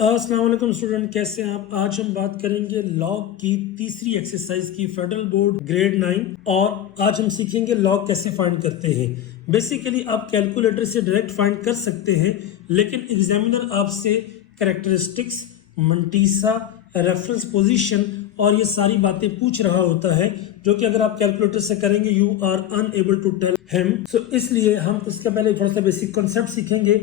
अस्सलाम वालेकुम स्टूडेंट, कैसे हैं आप। आज हम बात करेंगे लॉग की तीसरी एक्सरसाइज की, फेडरल बोर्ड ग्रेड 9। और आज हम सीखेंगे लॉग कैसे फाइंड करते हैं। बेसिकली आप कैलकुलेटर से डायरेक्ट फाइंड कर सकते हैं, लेकिन एग्जामिनर आपसे कैरेक्टरिस्टिक्स, मंटीसा, रेफरेंस पोजीशन और ये सारी बातें पूछ रहा होता है, जो कि अगर आप कैलकुलेटर से करेंगे you are unable to tell him. So इसलिए हम उसके पहले थोड़ा सा बेसिक कॉन्सेप्ट सीखेंगे।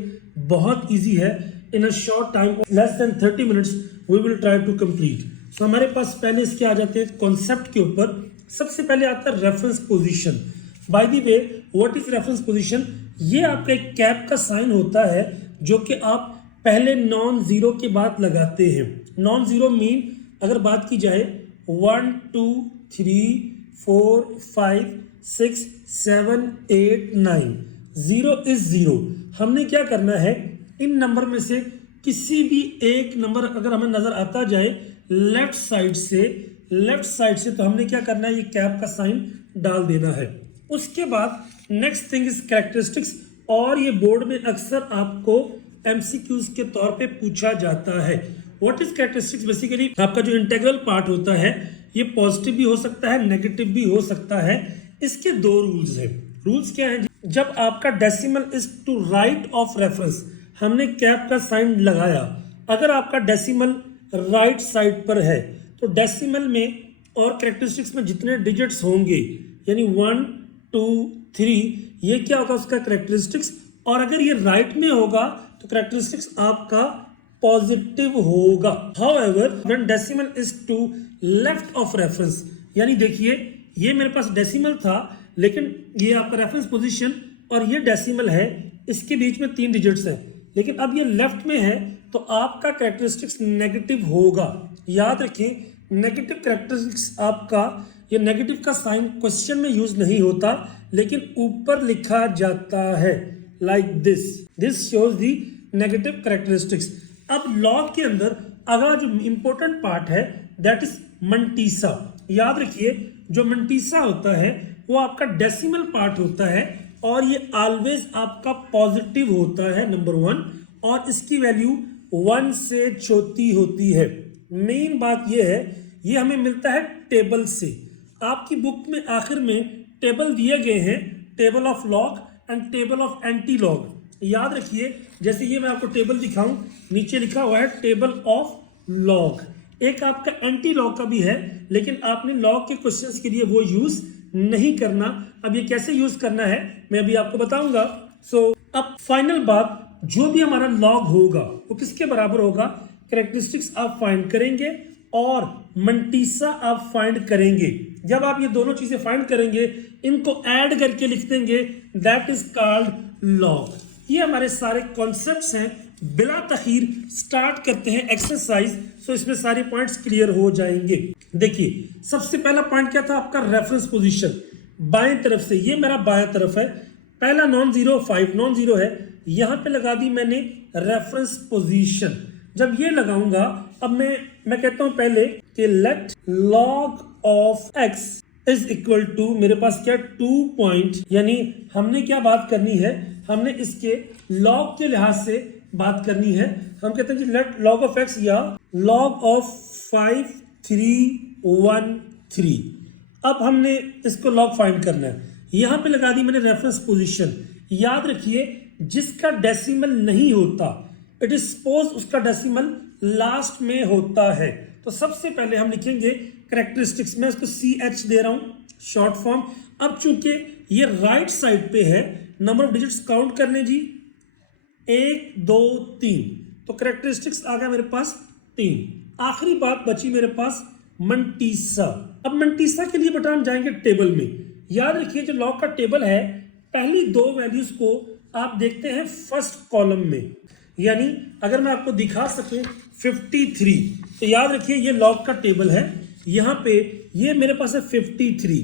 बहुत ईजी है। In a short time, less than 30 minutes we will try to complete. So हमारे पास पहले इसके आ जाते हैं कॉन्सेप्ट के ऊपर। सबसे पहले आता है reference position. By the way, what is reference position? ये आपका एक कैप का साइन होता है, जो कि आप पहले नॉन जीरो के बाद लगाते हैं। नॉन जीरो मीन अगर बात की जाए 1 2 3 4 5 6 7 8 9, जीरो इज जीरो। हमने क्या करना है, इन नंबर में से किसी भी एक नंबर अगर हमें नजर आता जाए लेफ्ट साइड से तो हमने क्या करना है, ये कैप का साइन डाल देना है। उसके बाद नेक्स्ट थिंग इज कैरेक्टरिस्टिक्स, और ये बोर्ड में अक्सर आपको एमसीक्यूज के तौर पे पूछा जाता है। What is characteristics? बेसिकली आपका जो इंटीग्रल पार्ट होता है, ये पॉजिटिव भी हो सकता है, नेगेटिव भी हो सकता है। इसके दो रूल्स हैं। रूल्स क्या है? जब आपका decimal is to right of reference, हमने कैप का साइन लगाया। अगर आपका डेसिमल राइट साइड पर है तो डेसिमल में और कैरेक्टरिस्टिक्स में जितने डिजिट्स होंगे, यानी 1 2 3, ये क्या होगा उसका कैरेक्टरिस्टिक्स। और अगर ये राइट में होगा तो कैरेक्टरिस्टिक्स आपका पॉजिटिव होगा। However when decimal is to left of reference, यानी देखिए ये मेरे पास डेसिमल था, लेकिन ये आपका रेफरेंस पोजीशन और ये डेसिमल है, इसके बीच में 3 डिजिट्स है, लेकिन अब ये लेफ्ट में है तो आपका कैरेक्टरिस्टिक्स नेगेटिव होगा। याद रखिए, नेगेटिव कैरेक्टरिस्टिक्स आपका, ये नेगेटिव का साइन क्वेश्चन में यूज नहीं होता, लेकिन ऊपर लिखा जाता है like this shows the negative characteristics. अब लॉग के अंदर अगला जो इंपॉर्टेंट पार्ट है दैट इज मंटीसा। याद रखिए, जो मंटीसा होता है वो आपका डेसिमल पार्ट होता है, और ये ऑलवेज आपका पॉजिटिव होता है, नंबर 1, और इसकी वैल्यू 1 से छोटी होती है। मेन बात ये है, ये हमें मिलता है टेबल से। आपकी बुक में आखिर में टेबल दिए गए हैं, table of log and table of anti log. याद रखिए, जैसे ये मैं आपको टेबल दिखाऊं, नीचे लिखा हुआ है टेबल ऑफ लॉग। एक आपका एंटी लॉग का भी है, लेकिन आपने लॉग के क्वेश्चंस के लिए वो यूज नहीं करना। अब ये कैसे यूज करना है मैं अभी आपको बताऊंगा। सो अब फाइनल बात, जो भी हमारा लॉग होगा वो किसके बराबर होगा? कैरेक्टरिस्टिक्स आप फाइंड करेंगे और मंटीसा आप फाइंड करेंगे। जब आप ये दोनों चीजें फाइंड करेंगे, इनको ऐड करके लिख देंगे, दैट इज कॉल्ड लॉग। ये हमारे सारे कॉन्सेप्ट्स हैं। बिला तखीर स्टार्ट करते हैं एक्सरसाइज। सो इसमें सारे पॉइंट्स क्लियर हो जाएंगे। देखिए, सबसे पहला पॉइंट क्या था आपका? Reference position. बाएं तरफ से, ये मेरा बाएं तरफ है, पहला नॉन जीरो 5 नॉन जीरो है, यहां पे लगा दी मैंने रेफरेंस पोजीशन। जब ये लगाऊंगा, अब मैं कहता हूं पहले कि let log of x is equal to, मेरे पास क्या 2 पॉइंट, यानी हमने क्या बात करनी है, हमने इसके लॉग के लिहाज से बात करनी है। हम कहते हैं जी लेट लॉग ऑफ एक्स या लॉग ऑफ 5 3 1 3। अब हमने इसको लॉग फाइंड करना है। यहां पे लगा दी मैंने रेफरेंस पोजीशन। याद रखिए, जिसका डेसिमल नहीं होता, इट इज सपोज उसका डेसिमल लास्ट में होता है, तो सबसे पहले हम लिखेंगे कैरेक्टरिस्टिक्स। मैं इसको CH दे रहा हूं शॉर्ट फॉर्म। अब चूंकि ये राइट साइड पे है, नंबर ऑफ डिजिट्स काउंट करने जी, 1 2 3, तो कैरेक्टरिस्टिक्स आ गया मेरे पास 3। आखिरी बात बची मेरे पास मंटीसा। अब मंटीसा के लिए बेटा हम जाएंगे टेबल में। याद रखिए, जो लॉग का टेबल है, पहली 2 वैल्यूज को आप देखते हैं फर्स्ट कॉलम में, यानी अगर मैं आपको दिखा सकूं 53, तो याद रखिए ये लॉग का टेबल है। यहां पे ये मेरे पास है 53।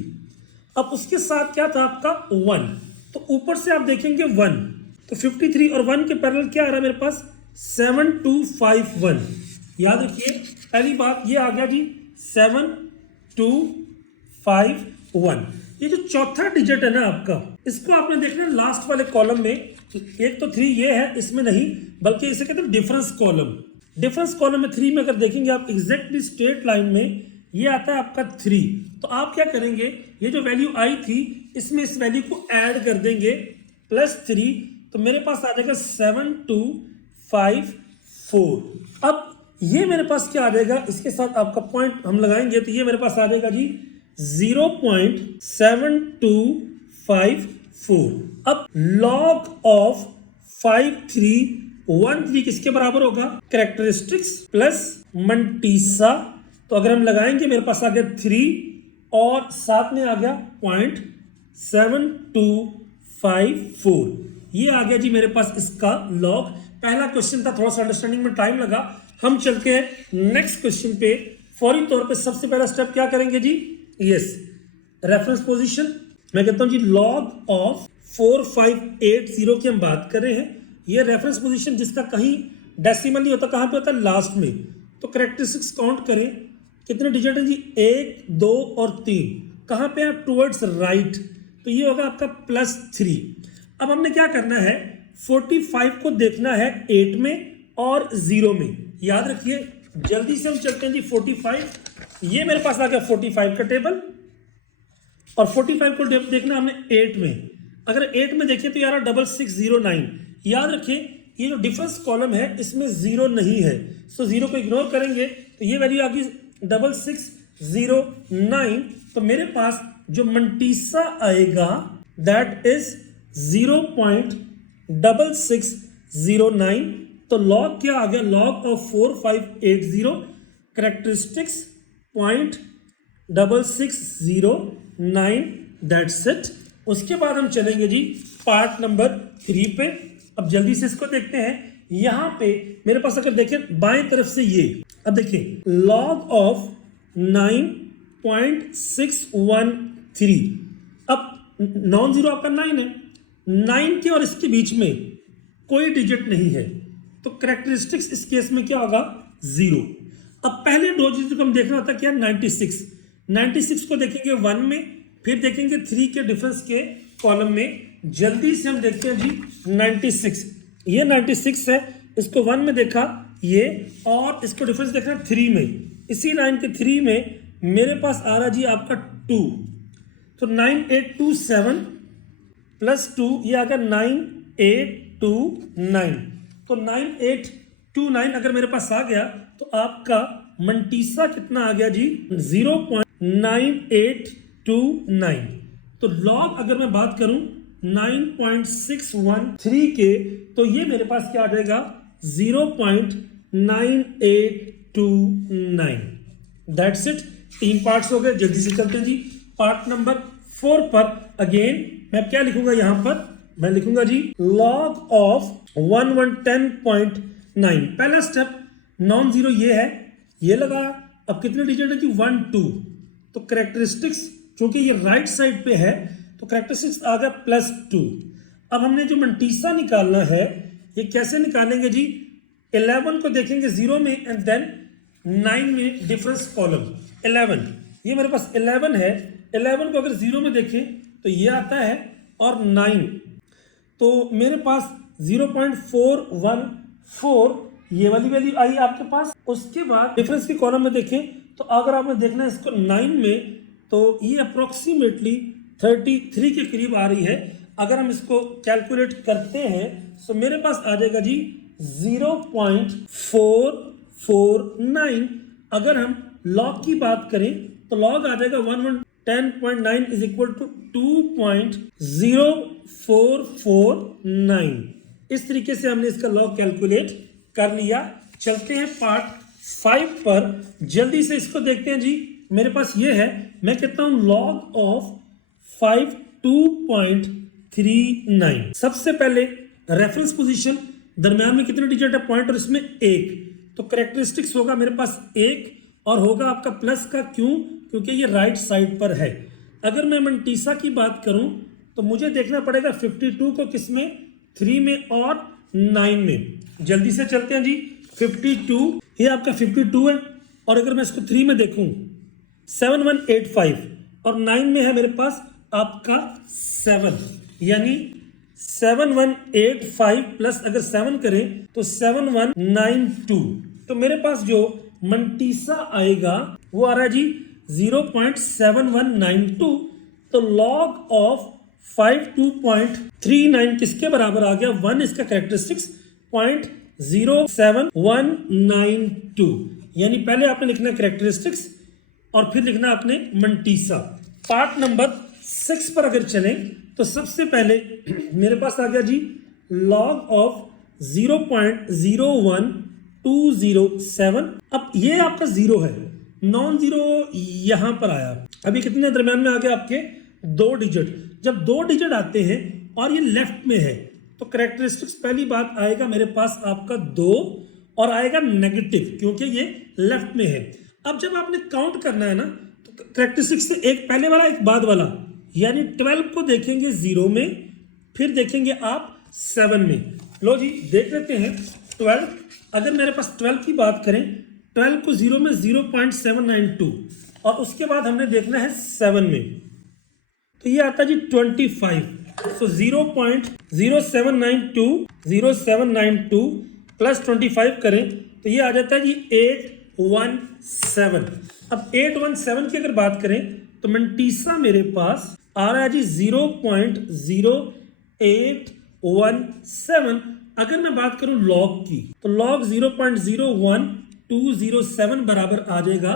अब उसके साथ क्या था आपका 1, तो ऊपर से आप देखेंगे 1, तो 53 और 1 के पैरेलल क्या आ रहा है मेरे पास? 7 2 5 1। याद रखिए, पहली बात ये आ गया जी 7 2 5 1। ये जो चौथा डिजिट है ना आपका, इसको आपने देखना लास्ट वाले कॉलम में। एक तो 3 ये है, इसमें नहीं, बल्कि इसे कहते हैं डिफरेंस कॉलम। डिफरेंस कॉलम में 3 में अगर देखेंगे आप एग्जैक्टली स्ट्रेट लाइन में ये आता है आपका 3, तो आप क्या करेंगे, ये जो वैल्यू आई थी इसमें इस वैल्यू को ऐड कर देंगे +3, तो मेरे पास आ जाएगा 7254। अब ये मेरे पास क्या आ जाएगा, इसके साथ आपका पॉइंट हम लगाएंगे तो ये मेरे पास आ जाएगा जी 0.7254। अब log ऑफ 5313 किसके बराबर होगा, कैरेक्टरिस्टिक्स प्लस मंटीसा। तो अगर हम लगाएंगे मेरे पास आ गया 3 और साथ में आ गया 0.7254, ये आ गया जी मेरे पास इसका लॉग। पहला क्वेश्चन था, थोड़ा सा अंडरस्टैंडिंग में टाइम लगा। हम चलते हैं नेक्स्ट क्वेश्चन पे। फौरी तौर पे सबसे पहला स्टेप क्या करेंगे जी, यस रेफरेंस पोजीशन। मैं कहता हूं जी लॉग ऑफ 4580 की हम बात कर रहे हैं। ये रेफरेंस पोजीशन जिसका कहीं डेसिमल नहीं होता, कहां पे होता है, लास्ट में। तो कैरेक्टरिस्टिक्स काउंट करें, कितने डिजिट है जी, 1 2 और 3, कहां पे है, टुवर्ड्स राइट, तो ये होगा आपका +3। अब हमने क्या करना है, 45 को देखना है 8 में और 0 में, याद रखिए। जल्दी से हम चलते हैं जी 45, ये मेरे पास आ गया 45 का टेबल, और 45 को देखना हमने 8 में। अगर 8 में देखिए तो यार 6609, याद रखिए ये जो डिफरेंस कॉलम है इसमें 0 नहीं है, सो 0 को इग्नोर करेंगे तो ये वैल्यू आ गई 6609। तो मेरे पास जो मंटीसा आएगा दैट इज 0.6609। तो लॉग क्या आ गया, log of 4580 characteristics 0.6609, that's it. उसके बाद हम चलेंगे जी पार्ट नंबर 3 पे। अब जल्दी से इसको देखते हैं। यहां पे मेरे पास अगर देखें बाएं तरफ से ये, अब देखिए लॉग ऑफ 9.613, अब नॉन जीरो आपका 9 है, 9 के और इसके बीच में कोई डिजिट नहीं है, तो कैरेक्टरिस्टिक्स इस केस में क्या होगा, 0। अब पहले दो डिजिट को हम देखना होता है क्या, 96 को देखेंगे 1 में, फिर देखेंगे 3 के डिफरेंस के कॉलम में। जल्दी से हम देखते हैं जी 96, ये 96 है, इसको 1 में देखा ये, और इसको डिफरेंस देखना 3 में। इसी लाइन के 3 में मेरे पास आ रहा जी आपका 2, तो 9827 प्लस 2, ये आ गया 9829। तो 9829 अगर मेरे पास आ गया तो आपका मंटीसा कितना आ गया जी, 0.9829। तो लॉग अगर मैं बात करूं 9.613 के, तो ये मेरे पास क्या आ जाएगा, 0.9829। That's it. 3 पार्ट्स हो गए। जल्दी से चलते हैं जी पार्ट नंबर 4 पर। अगेन मैं क्या लिखूंगा यहां पर, मैं लिखूंगा जी लॉग ऑफ 1110.9। पहला स्टेप नॉन जीरो ये है, ये लगा। अब कितने डिजिट है जी, 1 2। तो कैरेक्टरिस्टिक्स चूंकि ये राइट साइड पे है तो कैरेक्टरिस्टिक्स आ गया +2। अब हमने जो मंटीसा निकालना है ये कैसे निकालेंगे जी, 11 को देखेंगे 0 में एंड देन 9 में डिफरेंस कॉलम 11, ये मेरे पास 11 है। 11 को अगर 0 में देखें तो ये आता है, और 9 तो मेरे पास 0.414 ये वाली वैल्यू आई आपके पास। उसके बाद डिफरेंस की कॉलम में देखें तो अगर आपने देखना है इसको 9 में, तो ये अप्रोक्सीमेटली 33 के करीब आ रही है। अगर हम इसको कैलकुलेट करते हैं तो मेरे पास आ जाएगा जी 0.449। अगर हम लॉग की बात करें तो लॉग आ जाएगा 1110.9 इज इक्वल टू 2.0449। इस तरीके से हमने इसका लॉग कैलकुलेट कर लिया। चलते हैं पार्ट 5 पर। जल्दी से इसको देखते हैं जी। मेरे पास ये है, मैं कहता हूं लॉग ऑफ 52.39। सबसे पहले रेफरेंस पोजीशन, दरम्यान में कितने डिजिट है, पॉइंट और इसमें 1, तो कैरेक्टरिस्टिक्स होगा मेरे पास 1 और होगा आपका प्लस का, क्यों, क्योंकि ये राइट साइड पर है। अगर मैं मंटीसा की बात करूं तो मुझे देखना पड़ेगा 52 को किसमें, 3 में और 9 में। जल्दी से चलते हैं जी 52, ये आपका 52 है, और अगर मैं इसको 3 में देखूं 7185, और 9 में है मेरे पास आपका 7, यानी 7185 प्लस अगर 7 करें तो 7192। तो मेरे पास जो मंटीसा आएगा वो आ रहा है जी 0.7192। तो लॉग ऑफ 52.39 किसके बराबर आ गया? 1 इसका कैरेक्टरिस्टिक्स 0.07192। यानी पहले आपने लिखना है कैरेक्टरिस्टिक्स और फिर लिखना आपने मंटीसा। पार्ट नंबर 6 पर अगर चलें तो सबसे पहले मेरे पास आ गया जी लॉग ऑफ 0.01207। अब ये आपका जीरो है, नॉन जीरो यहां पर आया। अभी कितने दरम्यान में आ गया आपके? 2 डिजिट। जब 2 डिजिट आते हैं और ये लेफ्ट में है तो कैरेक्टरिस्टिक्स पहली बात आएगा मेरे पास आपका 2 और आएगा नेगेटिव क्योंकि ये लेफ्ट में है। अब जब आपने काउंट करना है ना तो कैरेक्टरिस्टिक्स से एक पहले वाला एक बाद वाला, यानी 12 को देखेंगे 0 में, फिर देखेंगे आप 7 में। लो जी देख लेते हैं 12। अगर मेरे पास 12 की बात करें, 12 को 0 में 0.792 और उसके बाद हमने देखना है 7 में, तो ये आता है जी 25। सो 0.0792 प्लस 25 करें तो ये आ जाता है जी 817। अब 817 की अगर बात करें तो मंटीसा मेरे पास आ रहा है जी 0.0817। अगर मैं बात करूं लॉग की तो लॉग 0.01207 बराबर आ जाएगा।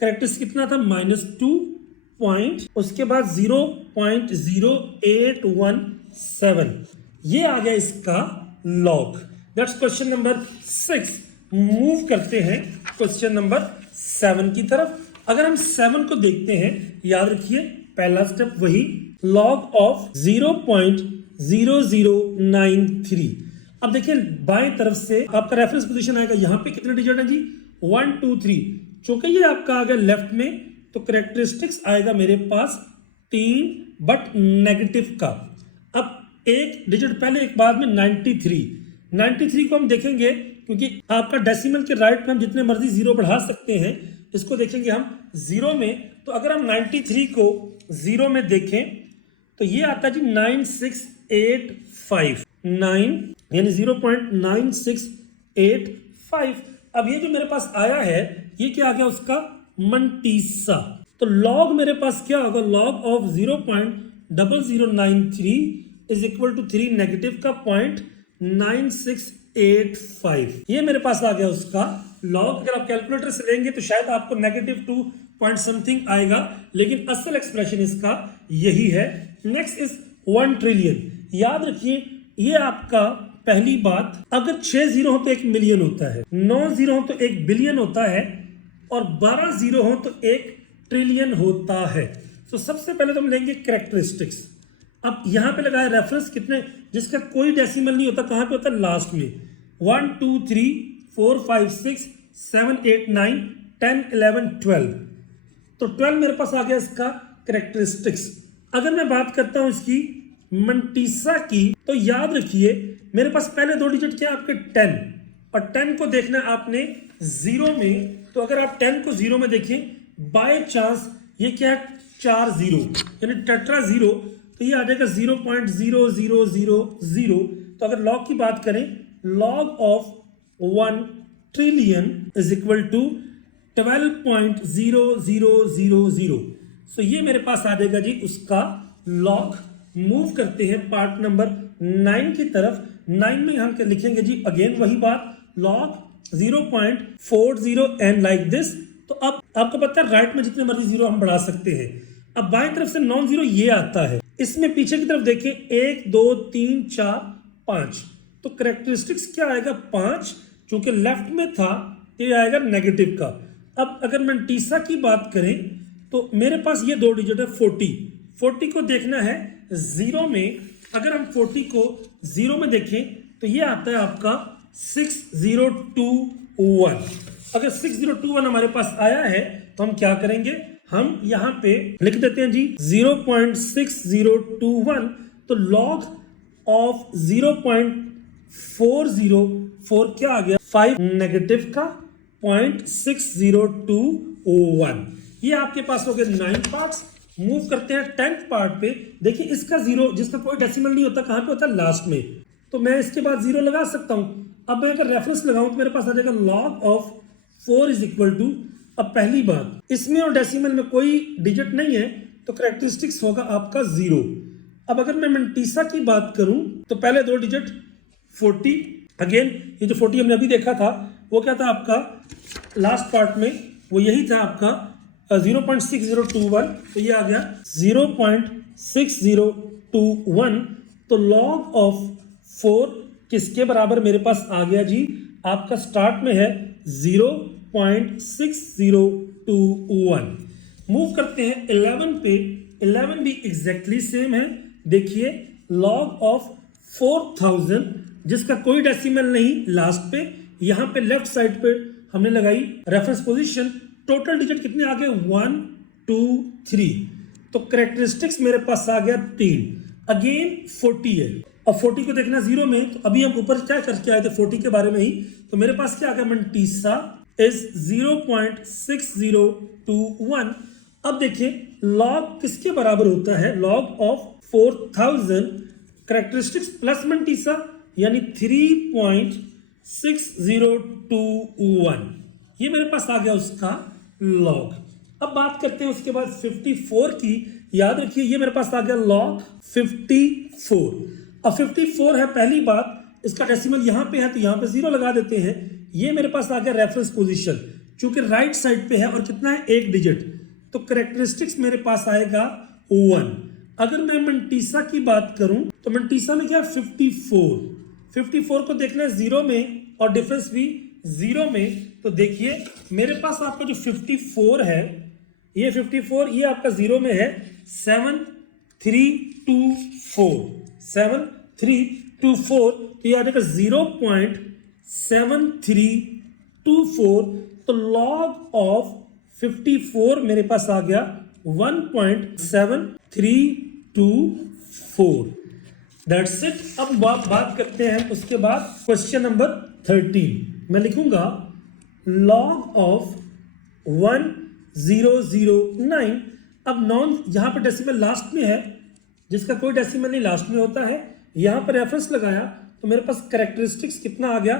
कैरेक्टरिस्टिक्स कितना था? -2 पॉइंट, उसके बाद 0.0817। ये आ गया इसका log. That's question number 6। Move करते हैं क्वेश्चन नंबर 7 की तरफ। अगर हम 7 को देखते हैं, याद रखिए पहला स्टेप वही लॉग ऑफ 0.0093। अब देखिए बाएं तरफ से आपका रेफरेंस पोजीशन आएगा, यहां पे कितने डिजिट हैं जी? 1 2 3। चूंकि ये आपका आ गया लेफ्ट में तो कैरेक्टरिस्टिक्स आएगा मेरे पास 3 बट नेगेटिव का। अब एक डिजिट पहले एक बाद में 93 को हम देखेंगे क्योंकि आपका डेसिमल के राइट में हम जितने मर्जी जीरो बढ़ा सकते हैं, इसको देखेंगे हम 0 में। तो अगर हम 93 को 0 में देखें तो ये आता है जी 9685 यानी 0.9685। अब ये जो मेरे पास आया है ये क्या आ गया उसका? मंटीसा। तो लॉग मेरे पास क्या होगा? Log of 0.0093 is equal to 3 negative का 0.9685। ये मेरे पास आ गया उसका लॉग। अगर आप कैलकुलेटर से लेंगे तो शायद आपको -2 पॉइंट समथिंग आएगा, लेकिन असल एक्सप्रेशन इसका यही है। Next is 1 trillion. याद रखिए ये आपका पहली बात, अगर 6 जीरो हो तो 1 मिलियन होता है, 9 जीरो हो तो 1 बिलियन होता है और 12 जीरो हो तो 1 ट्रिलियन होता है। तो सबसे पहले तो हम लेंगे कैरेक्टरिस्टिक्स। अब यहां पे लगाया रेफरेंस कितने, जिसका कोई डेसिमल नहीं होता, कहां पे होता है? लास्ट में। 1 2 3 4 5 6 7 8 9 10 11 12। तो 12 मेरे पास आ गया इसका कैरेक्टरिस्टिक्स। अगर मैं बात करता हूं इसकी मंटीसा की तो याद रखिए मेरे पास पहले 2 डिजिट क्या आपके 10 और 10 को देखना आपने 0 में। तो अगर आप 10 को 0 में देखें बाय चांस ये क्या है? 4 जीरो यानी टेट्रा जीरो, तो ये आ जाएगा 0.0000। तो अगर लॉग की बात करें log of 1 trillion is equal to 12.0000। So ये मेरे पास आ जाएगा जी उसका लॉग। मूव करते हैं पार्ट नंबर 9 की तरफ। 9 में हम क्या लिखेंगे जी? अगेन वही बात, लॉग 0.40 एंड लाइक दिस। तो अब आपको पता है राइट में जितने मर्जी जीरो हम बढ़ा सकते हैं। अब बाएं तरफ से नॉन जीरो ये आता है, इसमें पीछे की तरफ देखिए 1 2 3 4 5। तो कैरेक्टरिस्टिक्स क्या आएगा? 5, क्योंकि लेफ्ट में था तो ये आएगा नेगेटिव का। अब अगर मंटीसा की बात करें तो मेरे पास ये 2 डिजिट है 40 को देखना है 0 में। अगर हम 40 को 0 में देखें तो ये आता है आपका 6021। अगर 6021 हमारे पास आया है तो हम क्या करेंगे? हम यहां पे लिख देते हैं जी 0.6021। तो लॉग ऑफ 0.404 क्या आ गया? 5 नेगेटिव का 0.6021। ये आपके पास हो गए 9 पार्ट्स। मूव करते हैं 10th पार्ट पे। देखिए इसका 0 जिसका कोई डेसिमल नहीं होता, कहां पे होता है? लास्ट में। तो मैं इसके बाद 0 लगा सकता हूं। अब मैं अगर रेफरेंस लगाऊं तो मेरे पास आ जाएगा log of 4 is equal to, अब पहली बात इसमें और डेसिमल में कोई डिजिट नहीं है तो करेक्टरिस्टिक्स होगा आपका 0। अब अगर मैं मंटीसा की बात करूं तो पहले दो डिजिट 40, अगेन ये जो 40 हमने अभी देखा था वो क्या था आपका लास्ट पार्ट में, वो यही था आपका 0.6021, तो ये आ गया 0.6021। तो लॉग ऑफ 4 किसके बराबर मेरे पास आ गया जी, आपका स्टार्ट में है 0.6021। मूव करते हैं 11 पे, 11 भी एग्जैक्टली सेम है। देखिए लॉग ऑफ 4000 जिसका कोई डेसिमल नहीं लास्ट पे, यहां पे लेफ्ट साइड पे हमने लगाई रेफरेंस पोजीशन, टोटल डिजिट कितने आ गए 1 2 3, तो करेक्टरिस्टिक्स मेरे पास आ गया 3। अगेन 40 है, अब 40 को देखना 0 में, तो अभी हम ऊपर क्या करके आए थे 40 के बारे में ही, तो मेरे पास क्या आ गया मंटीसा इज 0.6021। अब देखिए लॉग किसके बराबर होता है, लॉग ऑफ 4000 करेक्टरिस्टिक्स प्लस मंटीसा यानी 3.6021, ये मेरे पास आ गया उसका लॉग। अब बात करते हैं उसके बाद 54 की, याद रखिए ये मेरे पास आ गया लॉग 54। अब 54 है, पहली बात इसका डेसिमल यहां पे है तो यहां पे 0 लगा देते हैं। ये मेरे पास आ गया रेफरेंस पोजीशन, चूंकि राइट साइड पे है और कितना है एक डिजिट, तो करेक्टरिस्टिक्स मेरे पास आएगा 1। अगर मैं मंटीसा की बात करूं तो मंटीसा में क्या 54 को देखना है 0 में और डिफरेंस भी 0 में, तो देखिए मेरे पास आपका जो 54 है, ये 54 ये आपका 0 में है 7324, तो ये आ जाएगा 0.7324, तो लॉग ऑफ 54 मेरे पास आ गया 1.7324। That's it. अब बात करते हैं उसके बाद क्वेश्चन नंबर 13, मैं लिखूंगा लॉग ऑफ 1009। अब नॉन यहां पर डेसिमल लास्ट में है, जिसका कोई डेसिमल नहीं लास्ट में होता है, यहां पर रेफरेंस लगाया तो मेरे पास करेक्टरिस्टिक्स कितना आ गया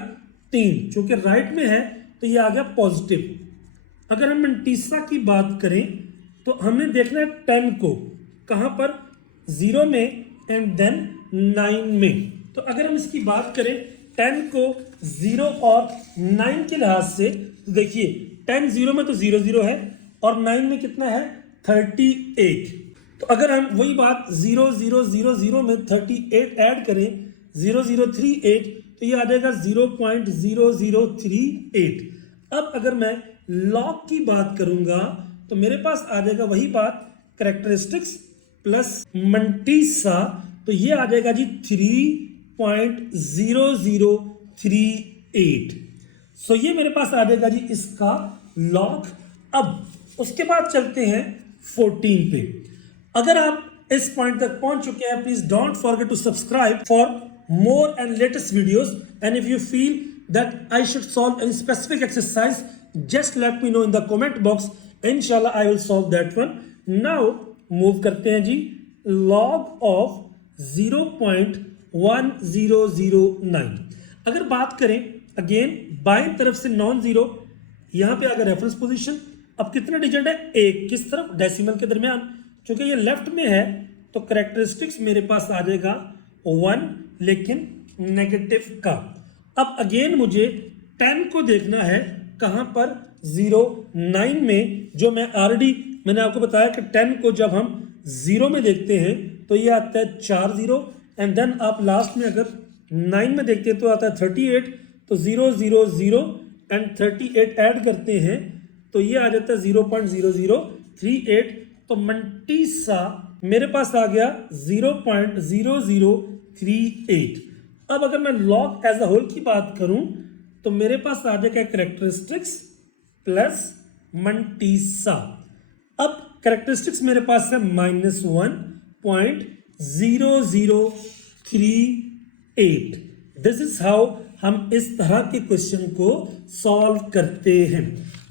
3, चूंकि राइट में है तो ये आ गया पॉजिटिव। अगर हम मंटीसा की बात करें तो हमने देखना है 10 को कहां पर 0 में एंड देन 9 में, तो अगर हम इसकी बात करें 10 को 0 और 9 के लिहाज से, तो देखिए 10 0 में तो 0 0 है और 9 में कितना है 38, तो अगर हम वही बात 0 0 0 0 में 38 ऐड करें 0038, तो ये आ जाएगा 0.0038। अब अगर मैं लॉग की बात करूंगा तो मेरे पास आ जाएगा वही बात करेक्टरिस्टिक्स प्लस मंटीसा, तो ये आ जाएगा जी 3.0038। सो ये मेरे पास आ जाएगा जी इसका लॉग। अब उसके बाद चलते हैं 14 पे। अगर आप इस पॉइंट तक पहुंच चुके हैं, please don't forget to subscribe for more and latest videos, and if you feel that I should solve any specific exercise, just let me know in the comment box. Inshallah I will solve that one. Now move करते हैं जी log of 0.1009। अगर बात करें again बाएं तरफ से non zero, यहां पे अगर रेफरेंस पोजीशन, अब कितने डिजिट है एक, किस तरफ डेसिमल के दरमियान, क्योंकि ये लेफ्ट में है तो करेक्टरिस्टिक्स मेरे पास आ जाएगा 1 लेकिन नेगेटिव का। अब अगेन मुझे 10 को देखना है कहां पर 09 में, जो मैंने आपको बताया कि 10 को जब हम 0 में देखते हैं तो ये आता है 4 0, एंड देन आप लास्ट में अगर 9 में देखते हैं तो आता है 38, तो 0 0 0 एंड 38 ऐड करते हैं तो ये आ जाता है 0.0038। तो मंटीसा मेरे पास आ गया 0.0038। अब अगर मैं लॉग एज अ होल की बात करूं तो मेरे पास आ जाएगा करेक्टरिस्टिक्स प्लस मंटीसा। अब करेक्टरिस्टिक्स मेरे पास है -1.0038। दिस इज हाउ हम इस तरह के क्वेश्चन को सॉल्व करते हैं।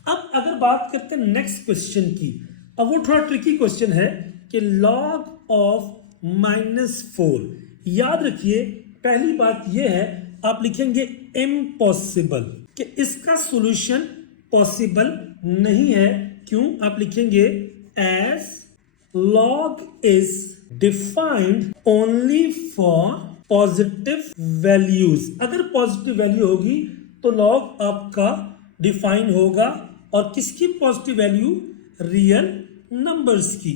अब अगर बात करते हैं नेक्स्ट क्वेश्चन की, अब वो थोड़ा ट्रिकी क्वेश्चन है कि लॉग ऑफ -4। याद रखिए पहली बात यह है, आप लिखेंगे इम्पॉसिबल, कि इसका सॉल्यूशन पॉसिबल नहीं है। क्यों? आप लिखेंगे as log is defined only for positive values. अगर पॉजिटिव वैल्यू होगी तो log आपका डिफाइन होगा, और किसकी पॉजिटिव वैल्यू? रियल नंबर्स की।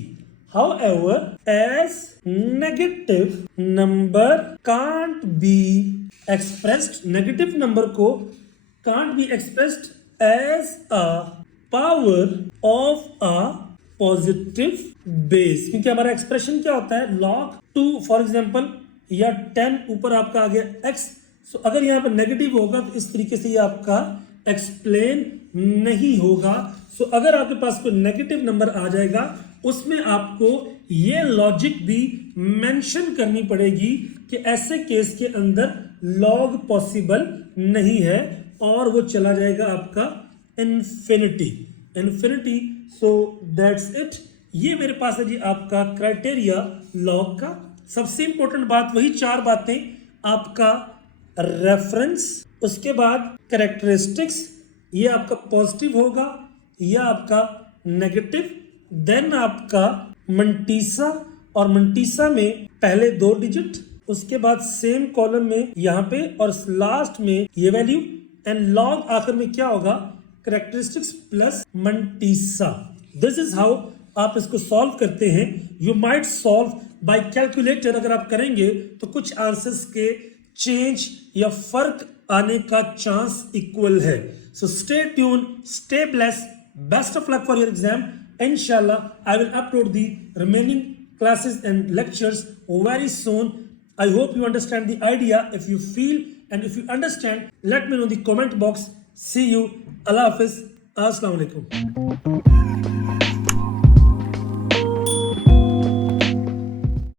However, as negative number can't be expressed, negative number को can't be expressed as a power of a positive base, क्योंकि हमारा एक्सप्रेशन क्या होता है? log 2 फॉर एग्जांपल, या 10 ऊपर आपका आ गया x। सो अगर यहाँ पर नेगेटिव होगा तो इस तरीके से ये आपका एक्सप्लेन नहीं होगा। सो अगर आपके पास कोई नेगेटिव नंबर आ जाएगा, उसमें आपको ये लॉजिक भी मेंशन करनी पड़ेगी कि ऐसे केस के अंदर log पॉसिबल नहीं है, और वो चला जाएगा आपका इन्फिनिटी। So that's it. ये मेरे पास है जी आपका क्राइटेरिया लॉग का। सबसे इंपॉर्टेंट बात वही 4 बातें, आपका रेफरेंस, उसके बाद कैरेक्टरिस्टिक्स, ये आपका पॉजिटिव होगा या आपका नेगेटिव, देन आपका मंटीसा, और मंटीसा में पहले 2 डिजिट, उसके बाद सेम कॉलम में यहाँ पे, और लास्ट में ये वैल्यू, एंड लॉग आखिर में क्या होगा? Characteristics plus mantissa. This is how आप इसको सॉल्व करते हैं। You might solve by calculator. अगर आप करेंगे तो कुछ आंसर्स के चेंज या फर्क आने का चांस इक्वल है। So stay tune, stay blessed, best of luck for your exam. इंशाल्लाह I will upload the remaining classes and lectures very soon. I hope you understand the idea. If you feel and if you understand, let me know in the comment box. See you. Allah Hafiz. Assalamu alaikum.